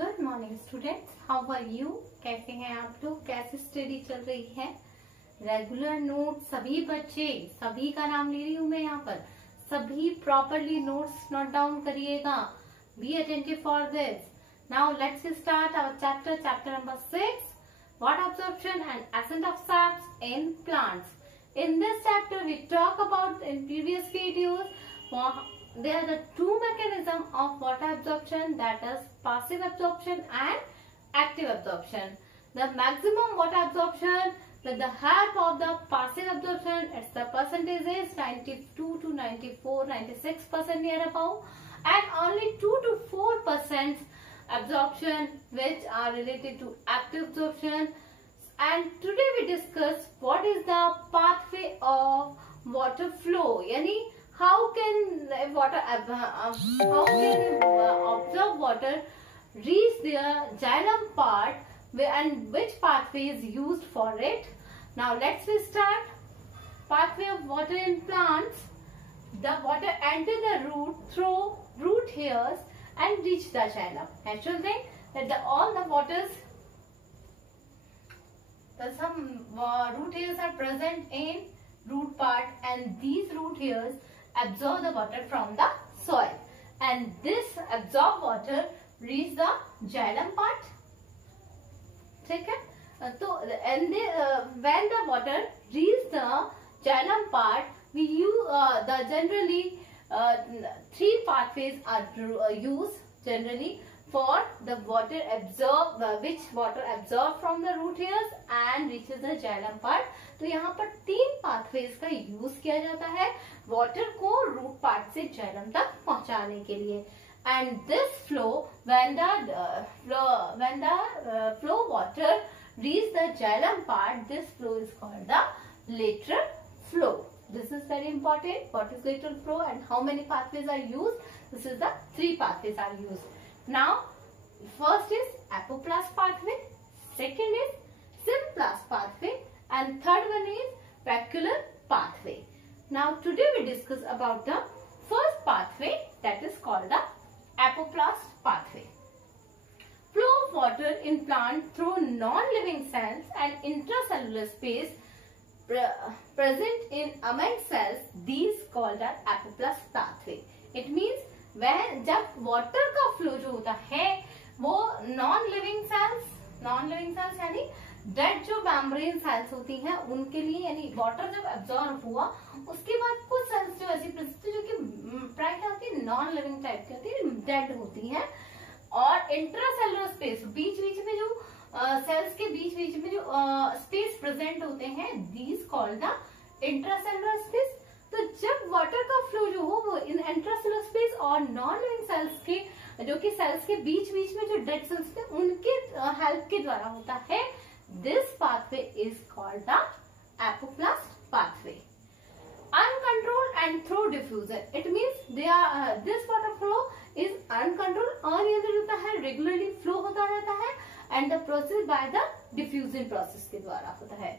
Good morning students, how are you? कैसे हैं आप लोग? कैसी स्टडी चल रही है? रेगुलर नोट सभी बच्चे, सभी का नाम ले रही हूँ मैं यहाँ पर, सभी प्रॉपरली नोट्स नोट डाउन करिएगा. Be attentive for this. Now let's start our chapter number 6, water absorption and ascent of saps in plants. In this chapter we talk about, in previous videos, there are the two mechanisms of water absorption, that is passive absorption and active absorption. The maximum water absorption with the help of the passive absorption, its the percentage is 92 to 94, 96% near about, and only 2 to 4% absorption which are related to active absorption. And today we discuss what is the pathway of water flow, yani how can water absorb water reach the xylem part and which pathway is used for it. Now let's start. Pathway of water in plants. The water enter the root through root hairs and reach the xylem. Natural thing that all the waters, some root hairs are present in root part, and these root hairs absorb the water from the soil, and this absorbed water reach the xylem part. Okay? So when the water reach the xylem part, we use generally three pathways are used generally for the water absorb, which water absorb from the root hairs and reaches the xylem part. तो यहाँ पर तीन pathways का use किया जाता है water को root part से xylem तक पहुँचाने के लिए. And this flow, when the flow water reach the xylem part, this flow is called the lateral flow. This is very important. What is lateral flow and how many pathways are used? This is the three pathways are used. Now, first is apoplast pathway, second is symplast pathway, and third one is vacuolar pathway. Now, today we discuss about the first pathway, that is called the apoplast pathway. Flow of water in plant through non-living cells and intracellular space present in amine cells, these called the apoplast pathway. It means when जब water का flow जो होता है वो non-living cells यानी dead जो membrane sales होती हैं उनके लिए, यानी वाटर जब एब्जॉर्ब हुआ उसके बाद कुछ सेल्स जो ऐसी प्रस्तुत जो कि प्राय होती है नॉन लिविंग टाइप की होती है, डेड होती हैं, और इंट्रासेलुलर स्पेस बीच में जो सेल्स के बीच में जो स्पेस प्रेजेंट होते हैं, these called the intracellular space. तो जब वाटर का फ्लो जो हो वो इन इंट्रासेलुलर स्पेस और नॉन लिविंग सेल्स के, जो कि सेल्स के बीच में जो डेड सेल्स थे उनके हेल्प के द्वारा होता है. This pathway is called the apoplast pathway. Uncontrolled and through diffusion. It means this water flow is uncontrolled, अनियंत्रित होता है, regularly flow होता रहता है, and the process by the diffusion process के द्वारा होता है.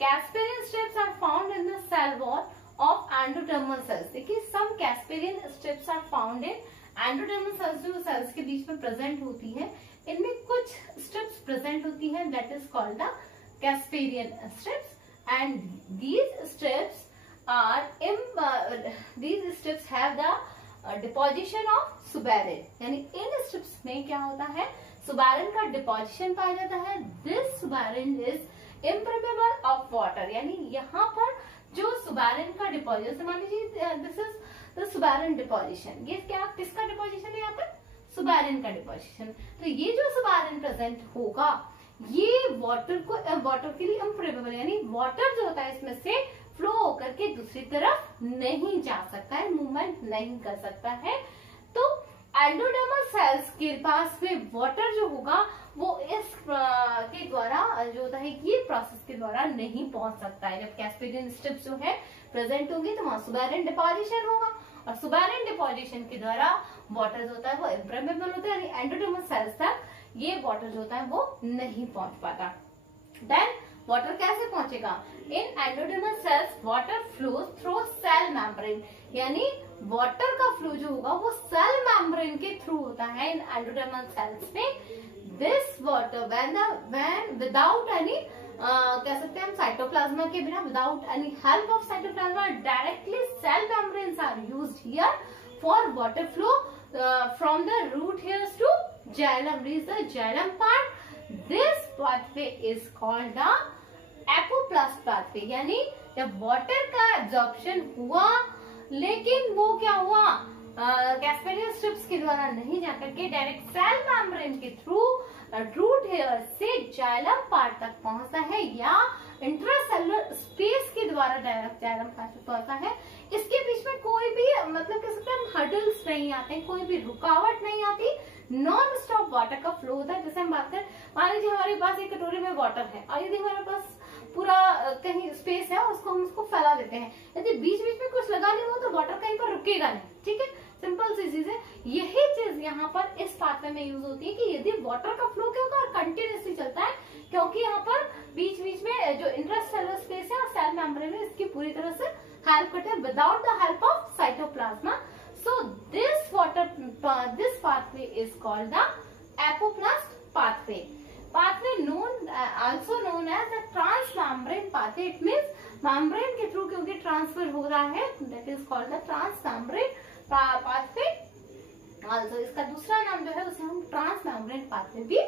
Casparian strips are found in the cell wall of endodermal cells. देखिए, some Casparian strips are found in endodermal cells, जो cells के बीच में present होती है, इनमें कुछ स्ट्रिप्स प्रेजेंट होती हैं, that is called the Casparian strips. And these strips have the deposition of suberin. यानी इन स्ट्रिप्स में क्या होता है, सुबेरिन का डिपोजिशन पाया जाता है. This suberin is impermeable of water, यानी यहाँ पर जो सुबेरिन का डिपोजिशन, मान लीजिए this is the suberin deposition. ये क्या, किसका डिपोजिशन है यहाँ पर? सुबेरिन का डिपोजिशन. तो ये जो सुबेरिन प्रेजेंट होगा ये वाटर के लिए इम्प्रेमेबल, यानी वाटर जो होता है इसमें से फ्लो होकर के दूसरी तरफ नहीं जा सकता है, मूवमेंट नहीं कर सकता है. तो एंडोडर्मल सेल्स के पास में वाटर जो होगा वो इस के द्वारा जो होता है ये प्रोसेस के द्वारा नहीं पहुंच सकता है. जब कैस्पेरियन स्ट्रिप्स जो है प्रेजेंट होंगी तो वहां सुबेरिन डिपोजिशन होगा, और सुबेरिन डिपोजिशन के द्वारा वाटर जो होता है वो इम्प्रेमेबल होता है, यानी एंडोडर्मल सेल्स तक ये वाटर जो होता है वो नहीं पहुंच पाता. देन वाटर कैसे पहुंचेगा? In endodermal cells water flows through cell membrane. यानी वाटर का फ्लो जो होगा वो सेल मेम्ब्रेन के थ्रू होता है इन एंडोडर्मल सेल्स में। This water when without any कह सकते हैं हम साइटोप्लाज्मा के बिना, without any help of cytoplasm, directly cell membranes are used here for water flow from the root hairs to xylem, reach the xylem part. This pathway is called the apoplast pathway। यानी जब water का absorption हुआ लेकिन वो क्या हुआ, कैस्पेरियल strips के द्वारा नहीं जाकर के डायरेक्ट सेल मेम्ब्रेन के थ्रू रूट हेयर से जाइलम पार्ट तक पहुंचता है, या इंट्रासेलुलर स्पेस के द्वारा डायरेक्ट जाइलम पार्ट तक पहुंचता है। इसके बीच में कोई भी मतलब कह सकते हैं हर्डल्स नहीं आते, कोई भी रुकावट नहीं आती, नॉन स्टॉप वाटर का फ्लो होता है। जैसे हम बात करें, मान लीजिए हमारे पास एक कटोरे में वाटर है और यदि हमारे पास पूरा कहीं स्पेस है उसको हम उसको फैला देते हैं, यदि बीच बीच में कुछ लगा नहीं हो तो वाटर कहीं पर रुकेगा नहीं, ठीक है, सिंपल सी चीज है। यही चीज यहाँ पर इस पाथवे में यूज होती है कि यदि वाटर का फ्लो क्या होगा और कंटिन्यूसली चलता है, क्योंकि यहाँ पर बीच बीच में जो इंट्रासेलुलर स्पेस है और सेल मेम्ब्रेन है इसकी पूरी तरह से हेल्प करते हैं without the help of cytoplasm. So this pathway is called the apoplast pathway also known as the transmembrane pathway। It means membrane के थ्रू क्योंकि ट्रांसफर हो रहा है, that is called the transmembrane pathway। also इसका दूसरा नाम जो है उसे हम transmembrane pathway भी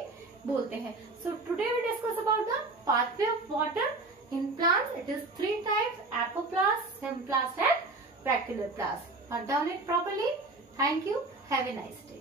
बोलते हैं। So today we discuss about the pathway of water in plants। It is 3 types: apoplast, symplast and brachioplast। Note down it properly. Thank you. Have a nice day.